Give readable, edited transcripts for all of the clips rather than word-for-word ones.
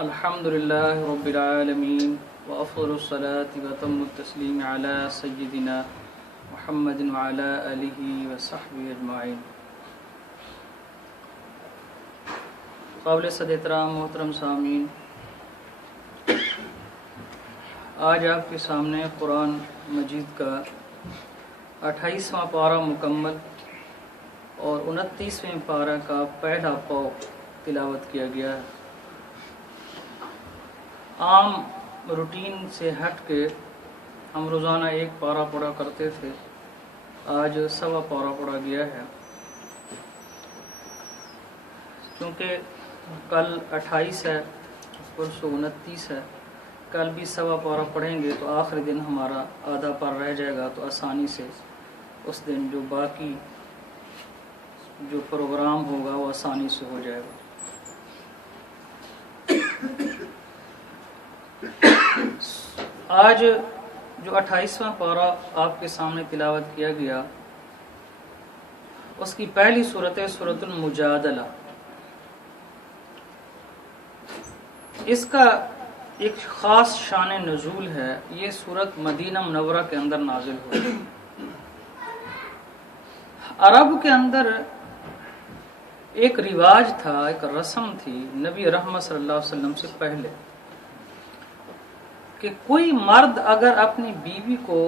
الحمدللہ رب العالمین وافضل الصلاة واتم التسلیم علی سیدنا محمد وعلی آلہ وصحبہ اجمعین۔ قابل صد احترام محترم سامعین، آج آپ کے سامنے قرآن مجید کا 28واں پارہ مکمل اور 29ویں پارہ کا پہلا پاؤ تلاوت کیا گیا ہے۔ عام روٹین سے ہٹ کے ہم روزانہ ایک پارہ پڑھا کرتے تھے، آج سوا پارہ پڑھا گیا ہے، کیونکہ کل 28 ہے، پرسوں 29 ہے، کل بھی سوا پارہ پڑھیں گے تو آخری دن ہمارا آدھا پارہ رہ جائے گا، تو آسانی سے اس دن جو باقی جو پروگرام ہوگا وہ آسانی سے ہو جائے گا۔ آج جو 28واں پارہ آپ کے سامنے تلاوت کیا گیا، اس کی پہلی صورت ہے سورۃ المجادلہ۔ اس کا ایک خاص شان نزول ہے، یہ صورت مدینہ منورہ کے اندر نازل ہوئی۔ عرب کے اندر ایک رواج تھا، ایک رسم تھی نبی رحمت صلی اللہ علیہ وسلم سے پہلے، کہ کوئی مرد اگر اپنی بیوی کو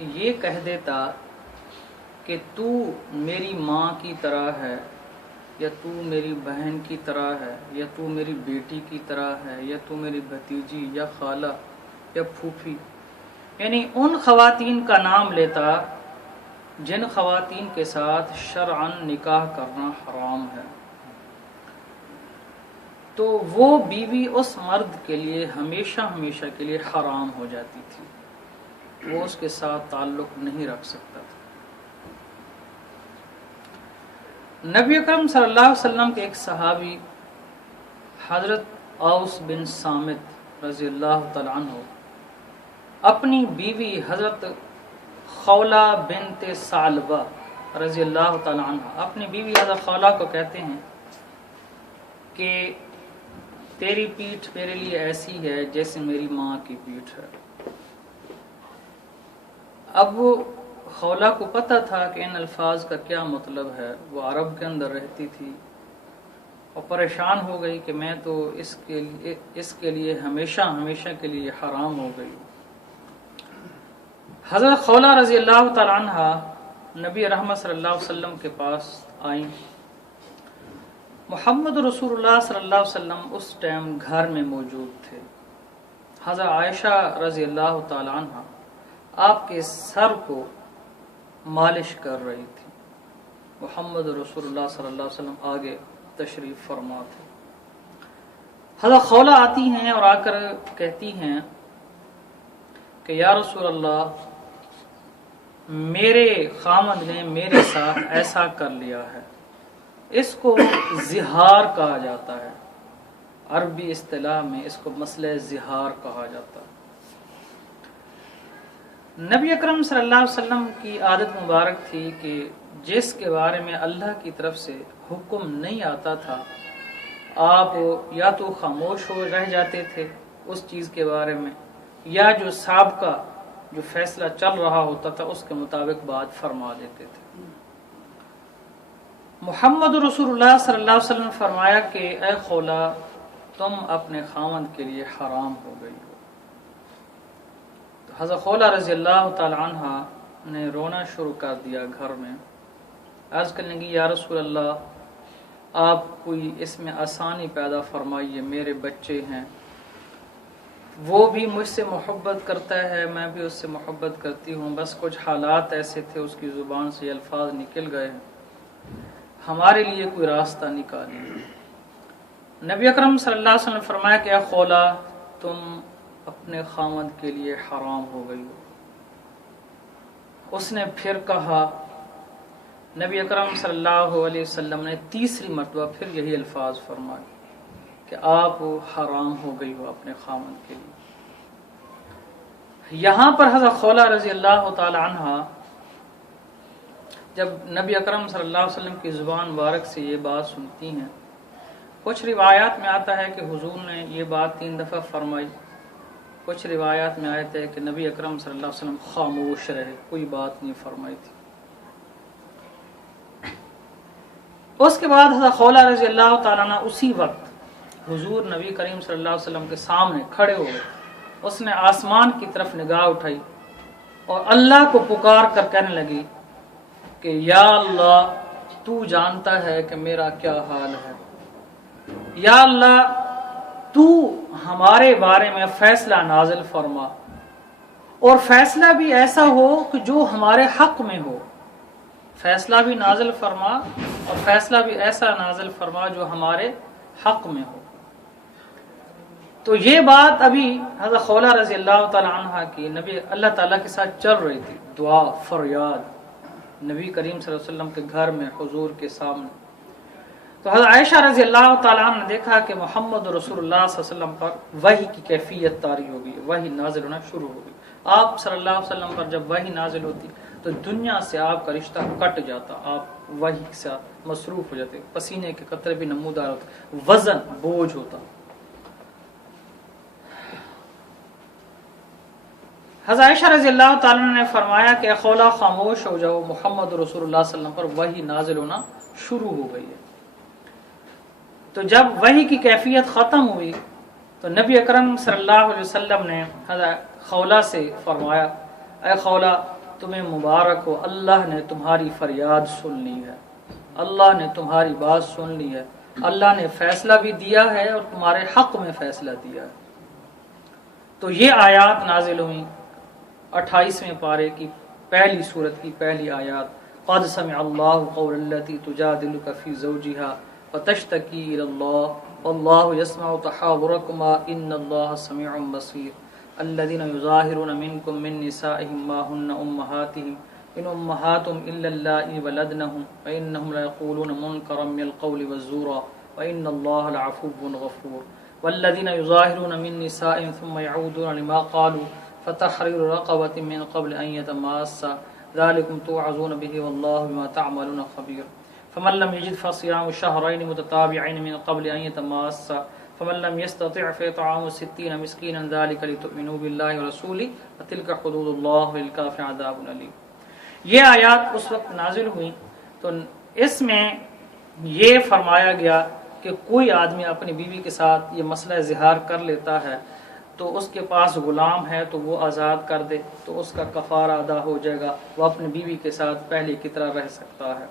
یہ کہہ دیتا کہ تو میری ماں کی طرح ہے، یا تو میری بہن کی طرح ہے، یا تو میری بیٹی کی طرح ہے، یا تو میری بھتیجی یا خالہ یا پھوپھی، یعنی ان خواتین کا نام لیتا جن خواتین کے ساتھ شرعاً نکاح کرنا حرام ہے، تو وہ بیوی اس مرد کے لیے ہمیشہ ہمیشہ کے لیے حرام ہو جاتی تھی، وہ اس کے ساتھ تعلق نہیں رکھ سکتا تھا۔ نبی اکرم صلی اللہ علیہ وسلم کے ایک صحابی حضرت اوس بن صامت رضی اللہ تعالیٰ عنہ اپنی بیوی حضرت خولہ بنت ثعلبہ رضی اللہ تعالیٰ عنہ، اپنی بیوی حضرت خولہ کو کہتے ہیں کہ تیری پیٹھ میرے لیے ایسی ہے جیسے میری ماں کی پیٹھ ہے۔ اب وہ خولہ کو پتہ تھا کہ ان الفاظ کا کیا مطلب ہے، وہ عرب کے اندر رہتی تھی اور پریشان ہو گئی کہ میں تو اس کے لیے ہمیشہ ہمیشہ کے لیے حرام ہو گئی۔ حضرت خولہ رضی اللہ تعالی عنہ نبی رحمت صلی اللہ علیہ وسلم کے پاس آئیں۔ محمد رسول اللہ صلی اللہ علیہ وسلم اس ٹائم گھر میں موجود تھے۔ حضرت عائشہ رضی اللہ تعالی عنہ آپ کے سر کو مالش کر رہی تھی، محمد رسول اللہ صلی اللہ علیہ وسلم آگے تشریف فرما تھے۔ حضرت خولہ آتی ہیں اور آ کر کہتی ہیں کہ یا رسول اللہ، میرے خامد نے میرے ساتھ ایسا کر لیا ہے، اس کو زہار کہا جاتا ہے، عربی اصطلاح میں اس کو مسئلہ زہار کہا جاتا ہے۔ نبی اکرم صلی اللہ علیہ وسلم کی عادت مبارک تھی کہ جس کے بارے میں اللہ کی طرف سے حکم نہیں آتا تھا، آپ یا تو خاموش ہو رہ جاتے تھے اس چیز کے بارے میں، یا جو سابقہ جو فیصلہ چل رہا ہوتا تھا اس کے مطابق بات فرما دیتے تھے۔ محمد رسول اللہ صلی اللہ علیہ وسلم نے فرمایا کہ اے خولہ، تم اپنے خامند کے لیے حرام ہو گئی ہو۔ تو حضرت خولہ رضی اللہ تعالی عنہ نے رونا شروع کر دیا گھر میں، عرض کرنے لگی یا رسول اللہ، آپ کوئی اس میں آسانی پیدا فرمائیے، میرے بچے ہیں، وہ بھی مجھ سے محبت کرتا ہے، میں بھی اس سے محبت کرتی ہوں، بس کچھ حالات ایسے تھے اس کی زبان سے الفاظ نکل گئے ہیں، ہمارے لیے کوئی راستہ نکالیے۔ نبی اکرم صلی اللہ علیہ وسلم نے فرمایا کہ اے خولہ، تم اپنے خامد کے لیے حرام ہو گئی ہو۔ اس نے پھر کہا، نبی اکرم صلی اللہ علیہ وسلم نے تیسری مرتبہ پھر یہی الفاظ فرمائے کہ آپ حرام ہو گئی ہو اپنے خامد کے لیے۔ یہاں پر حضرت خولہ رضی اللہ تعالی عنہ جب نبی اکرم صلی اللہ علیہ وسلم کی زبان مبارک سے یہ بات سنتی ہیں کچھ روایات میں آتا ہے کہ حضور نے یہ بات 3 دفعہ فرمائی، کچھ روایات میں آیت ہے کہ نبی اکرم صلی اللہ علیہ وسلم خاموش رہے، کوئی بات نہیں فرمائی تھی۔ اس کے بعد حضرت خولہ رضی اللہ تعالیٰ عنہ اسی وقت حضور نبی کریم صلی اللہ علیہ وسلم کے سامنے کھڑے ہو گئے، اس نے آسمان کی طرف نگاہ اٹھائی اور اللہ کو پکار کر کہنے لگی کہ یا اللہ تو جانتا ہے کہ میرا کیا حال ہے، یا اللہ تو ہمارے بارے میں فیصلہ نازل فرما، اور فیصلہ بھی ایسا ہو کہ جو ہمارے حق میں ہو، فیصلہ بھی نازل فرما اور فیصلہ بھی ایسا نازل فرما جو ہمارے حق میں ہو۔ تو یہ بات ابھی حضرت خولہ رضی اللہ تعالی عنہ کی نبی اللہ تعالیٰ کے ساتھ چل رہی تھی، دعا فریاد نبی کریم صلی اللہ علیہ وسلم کے گھر میں حضور کے سامنے۔ تو حضرت عائشہ رضی اللہ تعالیٰ عنہ نے دیکھا کہ محمد رسول اللہ صلی اللہ علیہ وسلم پر وحی کی کیفیت طاری ہو گئی، وحی نازل ہونا شروع ہو گئی۔ آپ صلی اللہ علیہ وسلم پر جب وحی نازل ہوتی تو دنیا سے آپ کا رشتہ کٹ جاتا، آپ وحی کے ساتھ مصروف ہو جاتے، پسینے کے قطرے بھی نمودار ہوتے، وزن بوجھ ہوتا۔ حضرت عائشہ رضی اللہ تعالیٰ نے فرمایا کہ خولہ خاموش ہو جاؤ، محمد رسول اللہ صلی اللہ علیہ وسلم پر وحی نازل ہونا شروع ہو گئی ہے۔ تو جب وحی کی کیفیت ختم ہوئی تو نبی اکرم صلی اللہ علیہ وسلم نے حضرت خولہ سے فرمایا اے خولہ تمہیں مبارک ہو، اللہ نے تمہاری فریاد سن لی ہے، اللہ نے تمہاری بات سن لی ہے، اللہ نے فیصلہ بھی دیا ہے اور تمہارے حق میں فیصلہ دیا ہے۔ تو یہ آیات نازل ہوئیں 28ویں پارے کی پہلی سورت کی پہلی آیات، قد سمع اللہ قول التی تجادلک فی زوجہا وتشتکی الی اللہ واللہ یسمع تحاورکما ان اللہ سمیع بصیر الذین یظاہرون منکم من نسائہم ما ہن امہاتہم ان امہاتہم الا اللائي ولدنہم وانہم لیقولون منکرا من القول والزورا وان اللہ لعفو غفور والذین یظاہرون من نسائہم ثم یعودون لما قالوا فتحرير رقبة من قبل أن يتماسا ذلكم توعظون به والله بما تعملون خبير فمن لم يجد فصيام شهرين متتابعين من قبل أن يتماسا فمن لم يستطع فإطعام 60 مسكينا ذلك لتؤمنوا بالله ورسوله وتلك حدود الله وللكافرين عذاب أليم۔ یہ آیات اس وقت نازل ہوئی تو اس میں یہ فرمایا گیا کہ کوئی آدمی اپنی بیوی کے ساتھ یہ مسئلہ اظہار کر لیتا ہے تو اس کے پاس غلام ہے تو وہ آزاد کر دے تو اس کا کفارہ ادا ہو جائے گا، وہ اپنی بیوی کے ساتھ پہلے کی طرح رہ سکتا ہے۔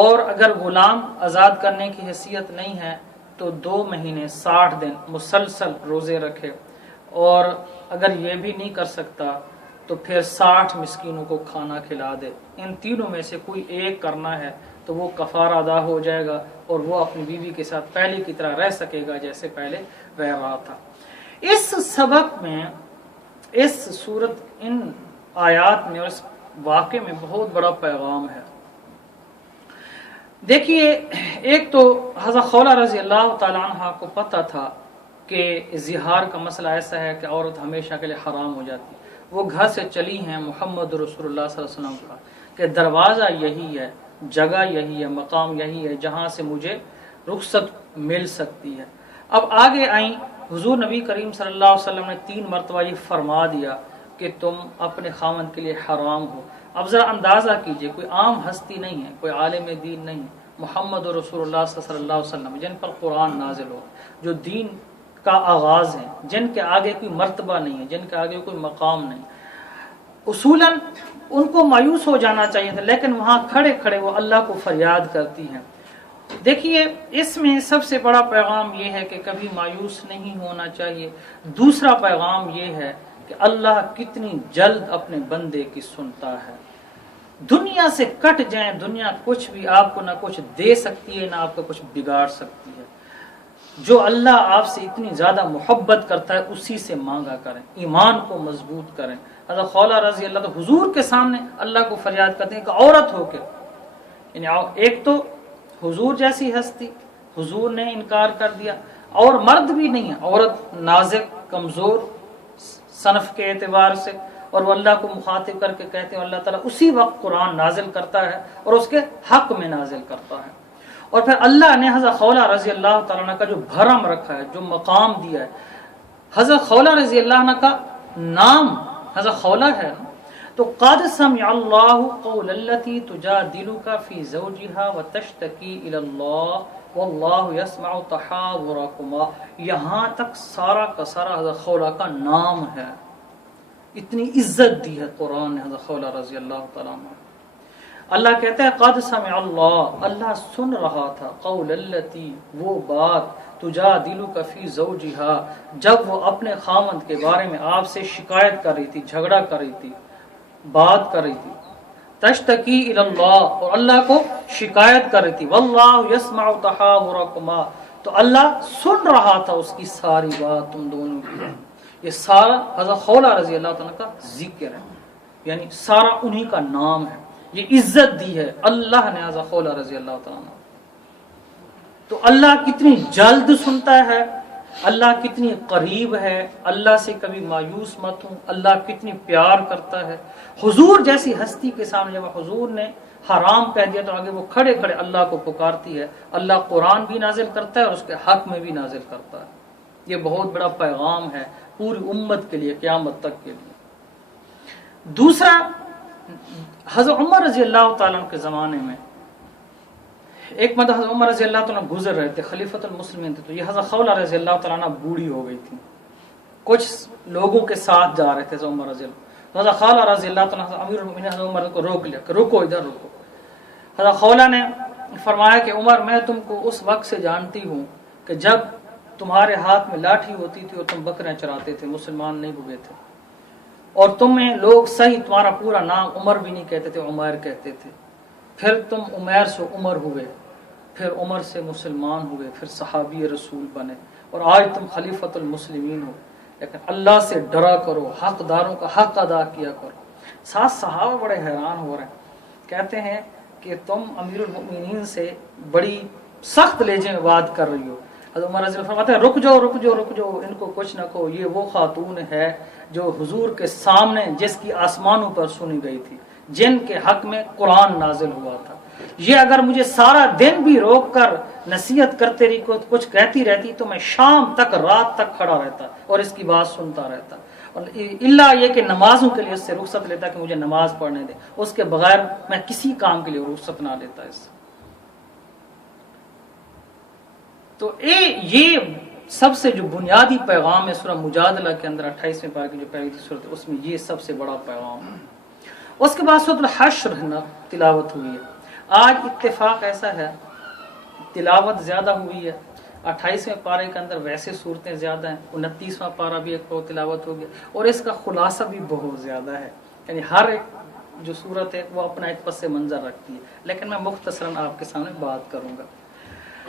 اور اگر غلام آزاد کرنے کی حیثیت نہیں ہے تو 2 مہینے 60 دن مسلسل روزے رکھے، اور اگر یہ بھی نہیں کر سکتا تو پھر 60 مسکینوں کو کھانا کھلا دے۔ ان تینوں میں سے کوئی ایک کرنا ہے تو وہ کفارہ ادا ہو جائے گا اور وہ اپنی بیوی کے ساتھ پہلے کی طرح رہ سکے گا جیسے پہلے رہ رہا تھا۔ اس سبق میں اس صورت ان آیات میں اور اس واقعے میں بہت بڑا پیغام ہے۔ دیکھیے، ایک تو حضرت خولہ رضی اللہ تعالیٰ عنہ کو پتہ تھا کہ زہار کا مسئلہ ایسا ہے کہ عورت ہمیشہ کے لیے حرام ہو جاتی، وہ گھر سے چلی ہیں محمد رسول اللہ صلی اللہ علیہ وسلم کا کہ دروازہ یہی ہے، جگہ یہی ہے، مقام یہی ہے جہاں سے مجھے رخصت مل سکتی ہے۔ اب آگے آئیں، حضور نبی کریم صلی اللہ علیہ وسلم نے 3 مرتبہ یہ فرما دیا کہ تم اپنے خاوند کے لیے حرام ہو۔ اب ذرا اندازہ کیجئے، کوئی عام ہستی نہیں ہے، کوئی عالم دین نہیں، محمد رسول اللہ صلی اللہ علیہ وسلم جن پر قرآن نازل ہو، جو دین کا آغاز ہے، جن کے آگے کوئی مرتبہ نہیں ہے، جن کے آگے کوئی مقام نہیں، اصولاً ان کو مایوس ہو جانا چاہیے تھا، لیکن وہاں کھڑے کھڑے وہ اللہ کو فریاد کرتی ہیں۔ دیکھیے، اس میں سب سے بڑا پیغام یہ ہے کہ کبھی مایوس نہیں ہونا چاہیے۔ دوسرا پیغام یہ ہے کہ اللہ کتنی جلد اپنے بندے کی سنتا ہے۔ دنیا سے کٹ جائیں، دنیا کچھ بھی آپ کو نہ کچھ دے سکتی ہے نہ آپ کو کچھ بگاڑ سکتی ہے۔ جو اللہ آپ سے اتنی زیادہ محبت کرتا ہے اسی سے مانگا کریں، ایمان کو مضبوط کریں۔ حضرت خولہ رضی اللہ تو حضور کے سامنے اللہ کو فریاد کرتے ہیں کہ عورت ہو کے، یعنی ایک تو حضور جیسی ہستی، حضور نے انکار کر دیا، اور مرد بھی نہیں ہے، عورت نازک کمزور صنف کے اعتبار سے، اور وہ اللہ کو مخاطب کر کے کہتے ہیں اللہ تعالیٰ اسی وقت قرآن نازل کرتا ہے اور اس کے حق میں نازل کرتا ہے۔ اور پھر اللہ نے حضرت خولہ رضی اللہ تعالیٰ عنہ کا جو بھرم رکھا ہے، جو مقام دیا ہے، حضرت خولہ رضی اللہ عنہ کا نام حضرت خولہ ہے، تو قد سمع اللہ قول التی تجادلک فی زوجہا وتشتکی الی اللہ واللہ یسمع تحاورکما، یہاں تک سارا کا سارا حضرت خولہ کا نام ہے. اتنی عزت دی ہے قرآن نے حضرت خولہ رضی اللہ تعالیٰ عنہ. اللہ کہتا ہے قد سمع اللہ، اللہ سن رہا تھا، قول التی، وہ بات، تجادلک فی زوجہا، جب وہ اپنے خاوند کے بارے میں آپ سے شکایت کر رہی تھی، جھگڑا کر رہی تھی، بات کر رہی تھی، تشتکی الی اللہ، اور اللہ کو شکایت کر رہی تھی، واللہ یسمع تحاورکما، تو اللہ سن رہا تھا اس کی ساری بات تم دونوں کی. یہ سارا حضرت خولہ رضی اللہ تعالیٰ کا ذکر ہے، یعنی سارا انہی کا نام ہے. یہ عزت دی ہے اللہ نے حضرت خولہ رضی اللہ تعالیٰ عنہ. تو اللہ کتنی جلد سنتا ہے، اللہ کتنی قریب ہے، اللہ سے کبھی مایوس مت ہوں، اللہ کتنی پیار کرتا ہے. حضور جیسی ہستی کے سامنے جب حضور نے حرام کہہ دیا تو آگے وہ کھڑے کھڑے اللہ کو پکارتی ہے. اللہ قرآن بھی نازل کرتا ہے اور اس کے حق میں بھی نازل کرتا ہے. یہ بہت بڑا پیغام ہے پوری امت کے لیے، قیامت تک کے لیے. دوسرا، حضرت عمر رضی اللہ تعالیٰ عنہ کے زمانے میں ایک مرتبہ حضرت عمر رضی اللہ تعالیٰ عنہ گزر رہے تھے، خلیفۃ المسلمین تھے، تو یہ حضرت خولہ رضی اللہ تعالیٰ عنہ بوڑھی ہو گئی تھی، کچھ لوگوں کے ساتھ جا رہے تھے حضرت عمر رضی اللہ. حضرت خولہ رضی اللہ تعالیٰ عنہ امیر المؤمنین حضرت عمر کو روک لیا کہ رکو، ادھر رکو. حضرت خولہ نے فرمایا کہ عمر، میں تم کو اس وقت سے جانتی ہوں کہ جب تمہارے ہاتھ میں لاٹھی ہوتی تھی اور تم بکریاں چراتے تھے، مسلمان نہیں ہوئے تھے، اور تمہیں لوگ صحیح تمہارا پورا نام عمر بھی نہیں کہتے تھے، عمیر کہتے تھے. پھر تم عمیر سے عمر ہوئے، پھر عمر سے مسلمان ہوئے، پھر صحابی رسول بنے، اور آج تم خلیفۃ المسلمین ہو. لیکن اللہ سے ڈرا کرو، حق داروں کا حق ادا کیا کرو. ساتھ صحابہ بڑے حیران ہو رہے ہیں، کہتے ہیں کہ تم امیر المؤمنین سے بڑی سخت لہجے میں بات کر رہی ہو. حضرت عمر رضی اللہ فرماتے ہیں رک جاؤ رک جاؤ رک جاؤ، ان کو کچھ نہ کہو، یہ وہ خاتون ہے جو حضور کے سامنے جس کی آسمانوں پر سنی گئی تھی، جن کے حق میں قرآن نازل ہوا تھا. یہ اگر مجھے سارا دن بھی روک کر نصیحت کرتے رہی، کچھ کہتی رہتی، تو میں شام تک رات تک کھڑا رہتا اور اس کی بات سنتا رہتا، اور اللہ یہ کہ نمازوں کے لیے اس سے رخصت لیتا کہ مجھے نماز پڑھنے دے، اس کے بغیر میں کسی کام کے لیے رخصت نہ لیتا اس سے. تو یہ سب سے جو بنیادی پیغام ہے سورہ مجادلہ کے اندر 28ویں پارے کی جو پہلی سورت ہے، اس میں یہ سب سے بڑا پیغام ہے. اس کے بعد سورۃ الحشر تلاوت ہوئی ہے. آج اتفاق ایسا ہے، تلاوت زیادہ ہوئی ہے. 28ویں پارے کے اندر ویسے صورتیں زیادہ ہیں، 29واں پارہ بھی ایک تلاوت ہو گیا، اور اس کا خلاصہ بھی بہت زیادہ ہے. یعنی ہر ایک جو صورت ہے وہ اپنا ایک پس منظر رکھتی ہے، لیکن میں مختصراً آپ کے سامنے بات کروں گا.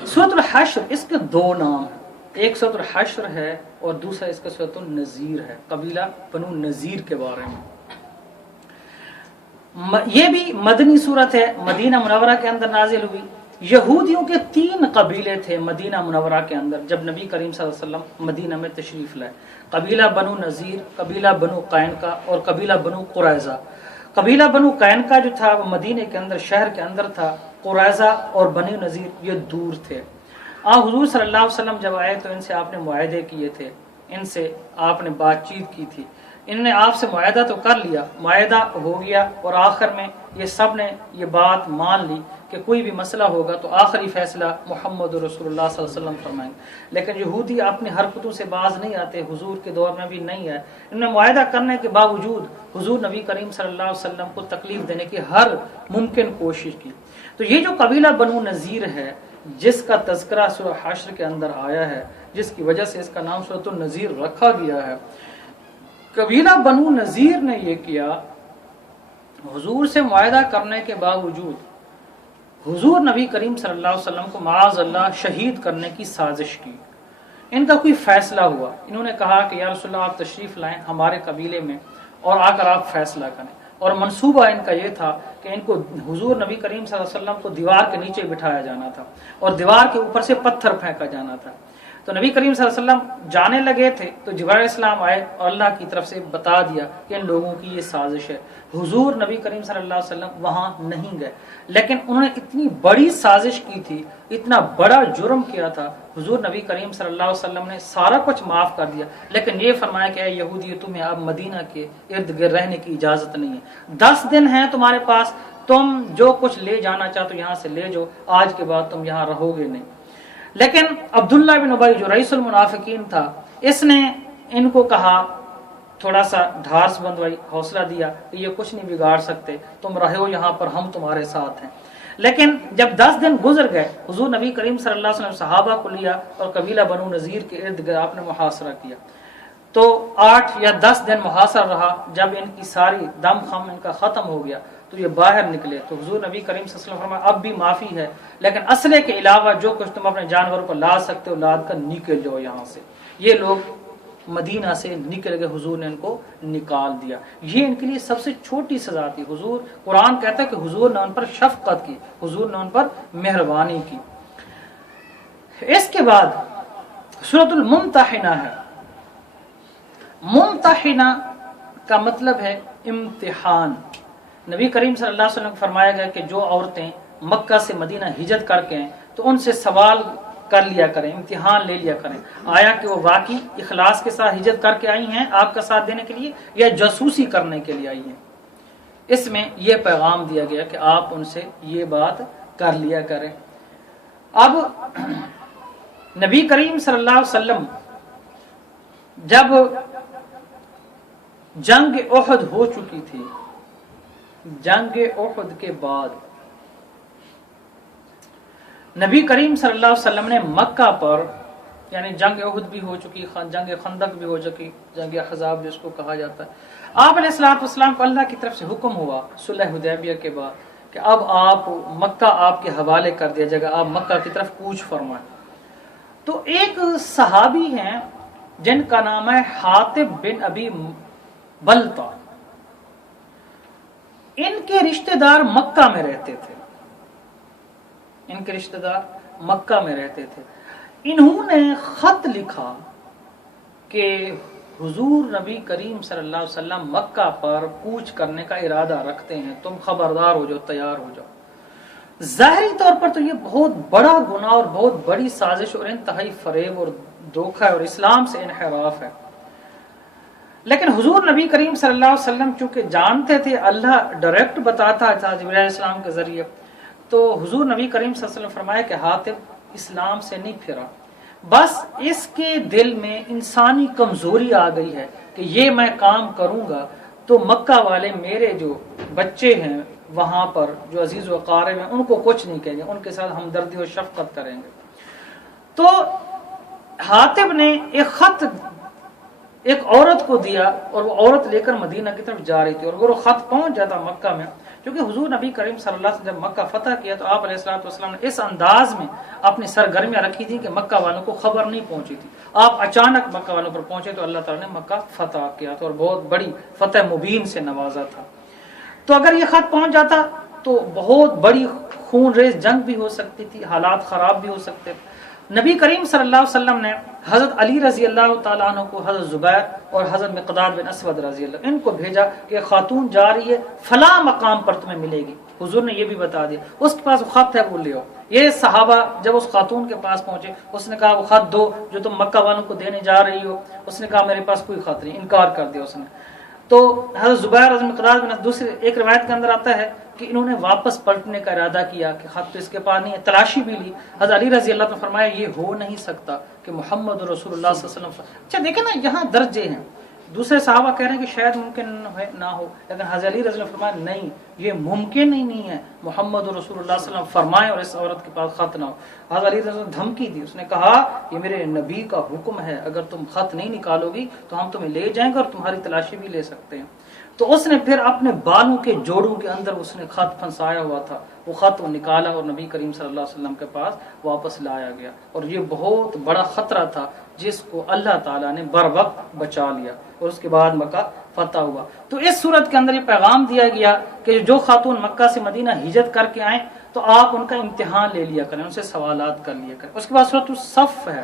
سورۃ الحشر، اس کے دو نام ہیں، ایک سورۃ الحشر ہے اور دوسرا اس کا سورۃ النذیر ہے، قبیلہ بنو نذیر کے بارے میں. یہ بھی مدنی صورت ہے، مدینہ منورہ کے اندر نازل ہوئی. یہودیوں کے 3 قبیلے تھے مدینہ منورہ کے اندر جب نبی کریم صلی اللہ علیہ وسلم مدینہ میں تشریف لائے. قبیلہ بنو نذیر، قبیلہ بنو قینقاع اور قبیلہ بنو قریظہ. قبیلہ بنو قینقاع جو تھا وہ مدینہ کے اندر، شہر کے اندر تھا. قریظہ اور بنو نذیر یہ دور تھے. حضور صلی اللہ علیہ وسلم جب آئے تو ان سے آپ نے معاہدے کیے تھے، ان سے آپ نے بات چیت کی تھی. ان نے آپ سے معاہدہ تو کر لیا، معاہدہ ہو گیا، اور آخر میں یہ سب نے یہ بات مان لی کہ کوئی بھی مسئلہ ہوگا تو آخری فیصلہ محمد رسول اللہ صلی اللہ علیہ وسلم فرمائیں گے. لیکن یہودی اپنی حرکتوں سے باز نہیں آتے، حضور کے دور میں بھی نہیں ہے. انہوں نے معاہدہ کرنے کے باوجود حضور نبی کریم صلی اللہ علیہ وسلم کو تکلیف دینے کی ہر ممکن کوشش کی. تو یہ جو قبیلہ بنو نذیر ہے، جس کا تذکرہ سورہ حشر کے اندر آیا ہے، جس کی وجہ سے اس کا نام سورۃ النذیر رکھا گیا ہے، قبیلہ بنو نذیر نے یہ کیا، حضور سے معاہدہ کرنے کے باوجود حضور نبی کریم صلی اللہ علیہ وسلم کو معاذ اللہ شہید کرنے کی سازش کی. ان کا کوئی فیصلہ ہوا، انہوں نے کہا کہ یا رسول اللہ آپ تشریف لائیں ہمارے قبیلے میں اور آ کر آپ فیصلہ کریں. اور منصوبہ ان کا یہ تھا کہ ان کو حضور نبی کریم صلی اللہ علیہ وسلم کو دیوار کے نیچے بٹھایا جانا تھا اور دیوار کے اوپر سے پتھر پھینکا جانا تھا. تو نبی کریم صلی اللہ علیہ وسلم جانے لگے تھے تو جبرائیل علیہ السلام آئے اور اللہ کی طرف سے بتا دیا کہ ان لوگوں کی یہ سازش ہے. حضور نبی کریم صلی اللہ علیہ وسلم وہاں نہیں گئے، لیکن انہوں نے اتنی بڑی سازش کی تھی، اتنا بڑا جرم کیا تھا. حضور نبی کریم صلی اللہ علیہ وسلم نے سارا کچھ معاف کر دیا، لیکن یہ فرمایا کہ اے یہودی تمہیں اب مدینہ کے ارد گرد رہنے کی اجازت نہیں ہے. 10 دن ہیں تمہارے پاس، تم جو کچھ لے جانا چاہتے ہو یہاں سے لے جاؤ، آج کے بعد تم یہاں رہو گے نہیں. لیکن عبداللہ بن ابی جو رئیس المنافقین تھا، اس نے ان کو کہا، تھوڑا سا ڈھارس بندوائی، حوصلہ دیا کہ یہ کچھ نہیں بگاڑ سکتے، تم رہو یہاں پر، ہم تمہارے ساتھ ہیں. لیکن جب 10 دن گزر گئے، حضور نبی کریم صلی اللہ علیہ وسلم صحابہ کو لیا اور قبیلہ بنو نذیر کے ارد گرد آپ نے محاصرہ کیا. تو 8 یا 10 دن محاصرہ رہا. جب ان کی ساری دم خم ان کا ختم ہو گیا تو یہ باہر نکلے. تو حضور نبی کریم صلی اللہ علیہ وسلم فرمایا اب بھی معافی ہے، لیکن اسلحے کے علاوہ جو کچھ تم اپنے جانوروں کو لا سکتے ہو لاد کر نکل جاؤ یہاں سے. یہ لوگ مدینہ سے نکل گئے، حضور نے ان کو نکال دیا. یہ ان کے لیے سب سے چھوٹی سزا تھی. حضور قرآن کہتا ہے کہ حضور نے ان پر شفقت کی، حضور نے ان پر مہربانی کی. اس کے بعد سورۃ الممتحنہ ہے. ممتحنہ کا مطلب ہے امتحان. نبی کریم صلی اللہ علیہ وسلم کو فرمایا گیا کہ جو عورتیں مکہ سے مدینہ ہجرت کر کے ہیں تو ان سے سوال کر لیا کریں، امتحان لے لیا کریں، آیا کہ وہ واقعی اخلاص کے ساتھ ہجرت کر کے آئی ہیں آپ کا ساتھ دینے کے لیے یا جاسوسی کرنے کے لیے آئی ہیں. اس میں یہ پیغام دیا گیا کہ آپ ان سے یہ بات کر لیا کریں. اب نبی کریم صلی اللہ علیہ وسلم جب جنگ احد ہو چکی تھی، جنگ احد کے بعد نبی کریم صلی اللہ علیہ وسلم نے مکہ پر، یعنی جنگ احد بھی ہو چکی، جنگ خندق بھی ہو چکی، جنگ احزاب جس کو کہا جاتا ہے، آپ علیہ الصلوۃ والسلام کو اللہ کی طرف سے حکم ہوا صلح حدیبیہ کے بعد کہ اب آپ مکہ آپ کے حوالے کر دیا جائے گا، آپ مکہ کی طرف کوچ فرمائیں. تو ایک صحابی ہیں جن کا نام ہے حاطب بن ابی بلتا. ان کے رشتہ دار مکہ میں رہتے تھے، ان کے رشتہ دار مکہ میں رہتے تھے. انہوں نے خط لکھا کہ حضور نبی کریم صلی اللہ علیہ وسلم مکہ پر کوچ کرنے کا ارادہ رکھتے ہیں، تم خبردار ہو جاؤ، تیار ہو جاؤ. ظاہری طور پر تو یہ بہت بڑا گناہ اور بہت بڑی سازش اور انتہائی فریب اور دھوکہ ہے اور اسلام سے انحراف ہے. لیکن حضور نبی کریم صلی اللہ علیہ وسلم چونکہ جانتے تھے اللہ ڈائریکٹ بتاتا تھا جبرائیل علیہ السلام کے ذریعے، تو حضور نبی کریم صلی اللہ علیہ وسلم فرمایا کہ حاطب اسلام سے نہیں پھرا، بس اس کے دل میں انسانی کمزوری آ گئی ہے کہ یہ میں کام کروں گا تو مکہ والے میرے جو بچے ہیں وہاں پر جو عزیز و اقارب ہیں ان کو کچھ نہیں کہیں گے، ان کے ساتھ ہمدردی و شفقت کریں گے. تو حاطب نے ایک خط ایک عورت کو دیا اور وہ عورت لے کر مدینہ کی طرف جا رہی تھی، اور وہ خط پہنچ جاتا مکہ میں. کیونکہ حضور نبی کریم صلی اللہ علیہ وسلم جب مکہ فتح کیا تو آپ علیہ الصلوۃ والسلام نے اس انداز میں اپنی سرگرمیاں رکھی تھی کہ مکہ والوں کو خبر نہیں پہنچی تھی. آپ اچانک مکہ والوں پر پہنچے تو اللہ تعالیٰ نے مکہ فتح کیا تھا اور بہت بڑی فتح مبین سے نوازا تھا. تو اگر یہ خط پہنچ جاتا تو بہت بڑی خون ریز جنگ بھی ہو سکتی تھی، حالات خراب بھی ہو سکتے تھے. نبی کریم صلی اللہ علیہ وسلم نے حضرت علی رضی اللہ تعالیٰ عنہ کو، حضرت زبیر اور حضرت مقداد بن اسود رضی اللہ ان کو بھیجا کہ خاتون جا رہی ہے فلاں مقام پر تمہیں ملے گی. حضور نے یہ بھی بتا دیا اس کے پاس وہ خط ہے وہ لے آؤ. یہ صحابہ جب اس خاتون کے پاس پہنچے اس نے کہا وہ خط دو جو تم مکہ والوں کو دینے جا رہی ہو. اس نے کہا میرے پاس کوئی خط نہیں، انکار کر دیا اس نے. تو حضرت زبیر حضرت مقداد بن دوسری ایک روایت کے اندر آتا ہے کہ انہوں نے واپس پلٹنے کا ارادہ کیا کہ خط تو اس کے پاس نہیں ہے، تلاشی بھی لی. حضرت علی رضی اللہ عنہ نے فرمایا یہ ہو نہیں سکتا کہ محمد رسول اللہ صلی اللہ علیہ وسلم. اچھا دیکھیں نا یہاں درجے ہیں، دوسرے صحابہ کہہ رہے ہیں کہ شاید ممکن نہ ہو، لیکن حضرت علی رضی اللہ عنہ نے فرمایا نہیں یہ ممکن ہی نہیں ہے، محمد رسول اللہ صلی اللہ علیہ وسلم فرمائیں اور اس عورت کے پاس خط نہ ہو. حضرت علی رضی اللہ عنہ نے دھمکی دی، اس نے کہا یہ میرے نبی کا حکم ہے، اگر تم خط نہیں نکالو گی تو ہم تمہیں لے جائیں گے اور تمہاری تلاشی بھی لے سکتے ہیں. تو اس نے پھر اپنے بالوں کے جوڑوں کے اندر اس نے خط پھنسایا ہوا تھا، وہ خط وہ نکالا اور نبی کریم صلی اللہ علیہ وسلم کے پاس واپس لایا گیا. اور یہ بہت بڑا خطرہ تھا جس کو اللہ تعالیٰ نے بر وقت بچا لیا اور اس کے بعد مکہ فتح ہوا. تو اس صورت کے اندر یہ پیغام دیا گیا کہ جو خاتون مکہ سے مدینہ ہجرت کر کے آئیں تو آپ ان کا امتحان لے لیا کریں، ان سے سوالات کر لیا کریں. اس کے بعد سورۃ الصف ہے.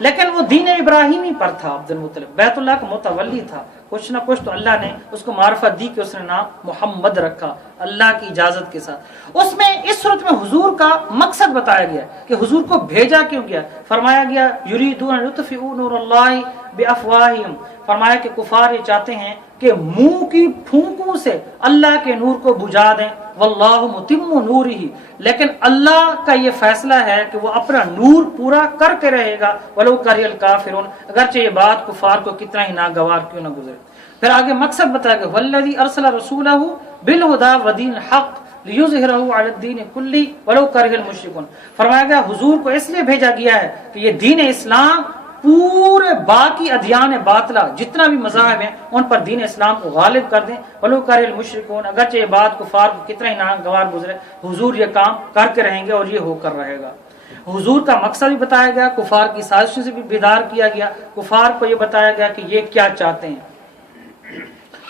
لیکن وہ دین ابراہیمی پر تھا، عبد المطلب بیت اللہ کا متولی تھا، کچھ نہ کچھ تو اللہ نے اس کو معرفت دی کہ اس نے نام محمد رکھا اللہ کی اجازت کے ساتھ۔ اس میں اس صورت میں حضور کا مقصد بتایا گیا کہ حضور کو بھیجا کیوں گیا، فرمایا گیا یریدون یطفئوا نور اللہ بافواہہم، فرمایا کہ کفار یہ چاہتے ہیں کہ منہ کی پھونکوں سے اللہ کے نور کو بجھا دیں، واللہ متم نورہ، لیکن اللہ کا یہ فیصلہ ہے کہ وہ اپنا نور پورا کر کے رہے گا، ولو کرہ الکافرون، اگرچہ یہ بات کفار کو کتنا ہی ناگوار کیوں نہ گزرے۔ پھر آگے مقصد بتایا گیا والذی ارسل رسولہ بالہدی ودین الحق لیظہرہ علی الدین کلہ ولو کرہ المشرکون، فرمایا گیا حضور کو اس لیے بھیجا گیا ہے کہ یہ دین اسلام پورے باقی ادیان باطلہ جتنا بھی مذاہب ہیں ان پر دین اسلام کو غالب کر دیں، ولو کرہ المشرکون، اگرچہ یہ بات کفار کو کتنا ہی ناگوار گزرے، حضور یہ کام کر کے رہیں گے اور یہ ہو کر رہے گا۔ حضور کا مقصد بھی بتایا گیا، کفار کی سازشوں سے بھی بیدار کیا گیا، کفار کو یہ بتایا گیا کہ یہ کیا چاہتے ہیں،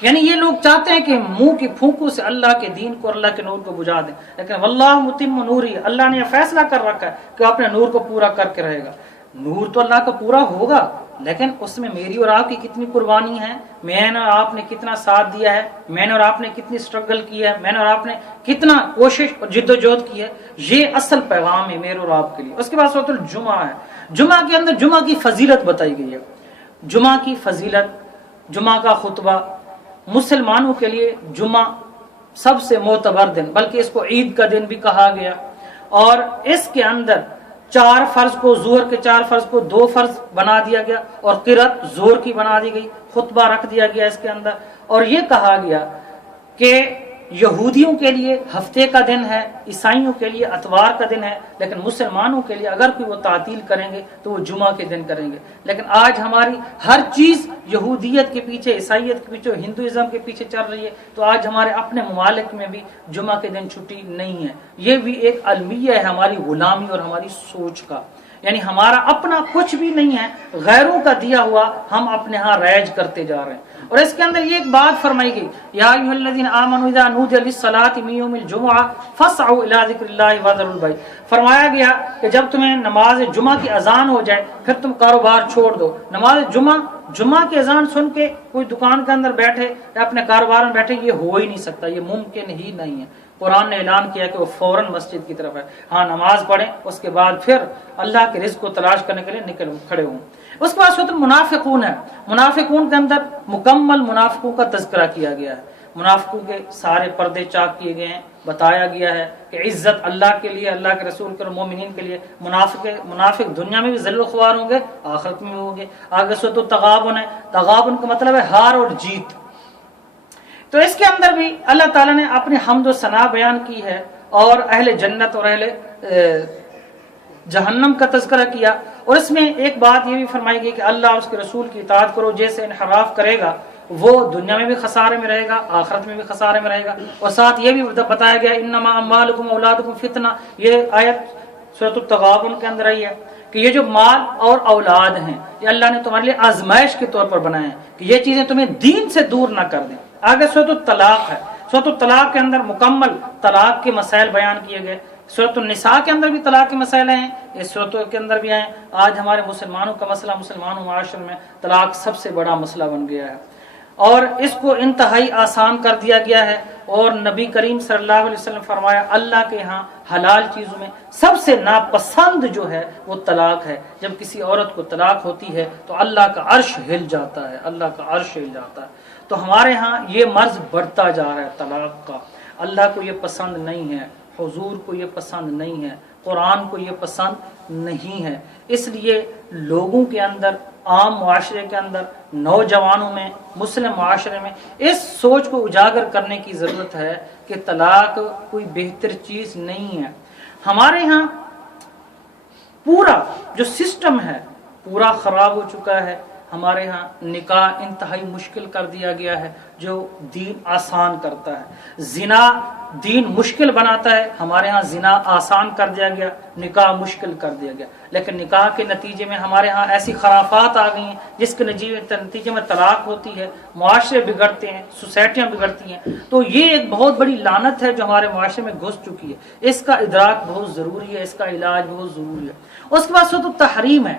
یعنی یہ لوگ چاہتے ہیں کہ منہ کی پھونکوں سے اللہ کے دین کو، اللہ کے نور کو بجھا دیں، لیکن واللہ متم نورہ، اللہ نے یہ فیصلہ کر رکھا ہے کہ وہ اپنے نور کو پورا کر کے رہے گا۔ نور تو اللہ کا پورا ہوگا، لیکن اس میں میری اور آپ کی کتنی قربانی ہے، میں نے اور آپ نے کتنا ساتھ دیا ہے، میں نے اور آپ نے کتنی سٹرگل کی ہے، میں نے اور آپ نے کتنا کوشش اور جد و جہد کی ہے، یہ اصل پیغام ہے میرے اور آپ کے لیے۔ اس کے بعد سورۃ الجمعہ ہے، جمعہ کے اندر جمعہ کی فضیلت بتائی گئی ہے، جمعہ کی فضیلت، جمعہ کا خطبہ، مسلمانوں کے لیے جمعہ سب سے معتبر دن، بلکہ اس کو عید کا دن بھی کہا گیا، اور اس کے اندر 4 فرض کو، ظہر کے 4 فرض کو 2 فرض بنا دیا گیا، اور قرات ظہر کی بنا دی گئی، خطبہ رکھ دیا گیا اس کے اندر، اور یہ کہا گیا کہ یہودیوں کے لیے ہفتے کا دن ہے، عیسائیوں کے لیے اتوار کا دن ہے، لیکن مسلمانوں کے لیے اگر کوئی وہ تعطیل کریں گے تو وہ جمعہ کے دن کریں گے۔ لیکن آج ہماری ہر چیز یہودیت کے پیچھے، عیسائیت کے پیچھے، ہندوازم کے پیچھے چل رہی ہے، تو آج ہمارے اپنے ممالک میں بھی جمعہ کے دن چھٹی نہیں ہے۔ یہ بھی ایک المیہ ہے ہماری غلامی اور ہماری سوچ کا، یعنی ہمارا اپنا کچھ بھی نہیں ہے، غیروں کا دیا ہوا ہم اپنے ہاں رائج کرتے جا رہے ہیں۔ اور اس کے اندر یہ ایک بات فرمائی گئی، یا ایھا الذین آمنوا اذا نودی للصلاۃ من یوم الجمعہ فاسعوا الی ذکر اللہ وذروا البیع، فرمایا گیا کہ جب تمہیں نماز جمعہ کی اذان ہو جائے پھر تم کاروبار چھوڑ دو۔ نماز جمعہ کی اذان سن کے کوئی دکان کے اندر بیٹھے یا اپنے کاروبار میں بیٹھے، یہ ہو ہی نہیں سکتا، یہ ممکن ہی نہیں ہے۔ قرآن نے اعلان کیا کہ وہ فوراً مسجد کی طرف ہے، ہاں نماز پڑھیں، اس کے بعد پھر اللہ کے رزق کو تلاش کرنے کے لیے کھڑے ہوں۔ اس کے بعد سورۃ المنافقون ہے، منافقون کے اندر مکمل منافقوں کا تذکرہ کیا گیا ہے، منافقوں کے سارے پردے چاک کیے گئے ہیں، بتایا گیا ہے کہ عزت اللہ کے لیے، اللہ کے رسول کے اور مومنین کے لیے، منافق دنیا میں بھی ذل و خوار ہوں گے، آخرت میں بھی ہوں گے۔ آگے سورۃ التغابن ہے، تغابن کا مطلب ہے ہار اور جیت۔ تو اس کے اندر بھی اللہ تعالیٰ نے اپنی حمد و ثنا بیان کی ہے، اور اہل جنت اور اہل جہنم کا تذکرہ کیا، اور اس میں ایک بات یہ بھی فرمائی گئی کہ اللہ اور اس کے رسول کی اطاعت کرو، جیسے انحراف کرے گا وہ دنیا میں بھی خسارے میں رہے گا، آخرت میں بھی خسارے میں رہے گا۔ اور ساتھ یہ بھی بتایا گیا انما اموالکم اولادکم فتنہ، یہ آیت سورۃ التغابن کے اندر آئی ہے کہ یہ جو مال اور اولاد ہیں یہ اللہ نے تمہارے لیے آزمائش کے طور پر بنائے ہیں کہ یہ چیزیں تمہیں دین سے دور نہ کر دیں۔ آگے سورۃ الطلاق ہے، سورۃ الطلاق کے اندر مکمل طلاق کے مسائل بیان کیے گئے۔ سورۃ النساء کے اندر بھی طلاق کے مسائل ہیں، اس سورتوں کے اندر بھی ہیں۔ آج ہمارے مسلمانوں کا مسئلہ، مسلمانوں معاشرے میں طلاق سب سے بڑا مسئلہ بن گیا ہے، اور اس کو انتہائی آسان کر دیا گیا ہے، اور نبی کریم صلی اللہ علیہ وسلم فرمایا اللہ کے ہاں حلال چیزوں میں سب سے ناپسند جو ہے وہ طلاق ہے۔ جب کسی عورت کو طلاق ہوتی ہے تو اللہ کا عرش ہل جاتا ہے، اللہ کا عرش ہل جاتا ہے۔ تو ہمارے ہاں یہ مرض بڑھتا جا رہا ہے طلاق کا، اللہ کو یہ پسند نہیں ہے، حضور کو یہ پسند نہیں ہے، قرآن کو یہ پسند نہیں ہے۔ اس لیے لوگوں کے اندر، عام معاشرے کے اندر، نوجوانوں میں، مسلم معاشرے میں اس سوچ کو اجاگر کرنے کی ضرورت ہے کہ طلاق کوئی بہتر چیز نہیں ہے۔ ہمارے ہاں پورا جو سسٹم ہے پورا خراب ہو چکا ہے۔ ہمارے ہاں نکاح انتہائی مشکل کر دیا گیا ہے جو دین آسان کرتا ہے، زنا دین مشکل بناتا ہے، ہمارے ہاں زنا آسان کر دیا گیا، نکاح مشکل کر دیا گیا۔ لیکن نکاح کے نتیجے میں ہمارے ہاں ایسی خرافات آ گئی ہیں جس کے نتیجے میں طلاق ہوتی ہے، معاشرے بگڑتے ہیں، سوسائٹیاں بگڑتی ہیں۔ تو یہ ایک بہت بڑی لعنت ہے جو ہمارے معاشرے میں گھس چکی ہے، اس کا ادراک بہت ضروری ہے، اس کا علاج بہت ضروری ہے۔ اس کے بعد سورۃ التحریم ہے،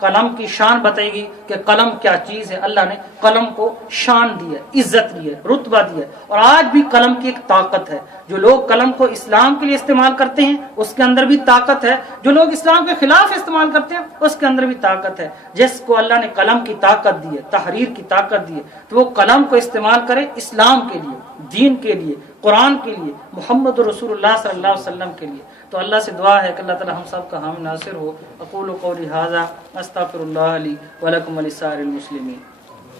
قلم کی شان بتائی گئی کہ قلم کیا چیز ہے. اللہ نے قلم کو شان دی ہے، عزت دی ہے، رتبہ دی ہے. اور آج بھی قلم کی ایک طاقت ہے. جو لوگ قلم کو اسلام کے لیے استعمال کرتے ہیں اس کے اندر بھی طاقت ہے، جو لوگ اسلام کے خلاف استعمال کرتے ہیں اس کے اندر بھی طاقت ہے. جس کو اللہ نے قلم کی طاقت دی ہے، تحریر کی طاقت دی ہے، تو وہ قلم کو استعمال کرے اسلام کے لیے، دین کے لیے، قرآن کے لیے، محمد رسول اللہ صلی اللہ علیہ وسلم کے لیے. تو اللہ سے دعا ہے کہ اللہ تعالی ہم سب کا حامی ناصر ہو. اقول قولی ھذا استغفر اللہ لی ولکم ولسائر المسلمین.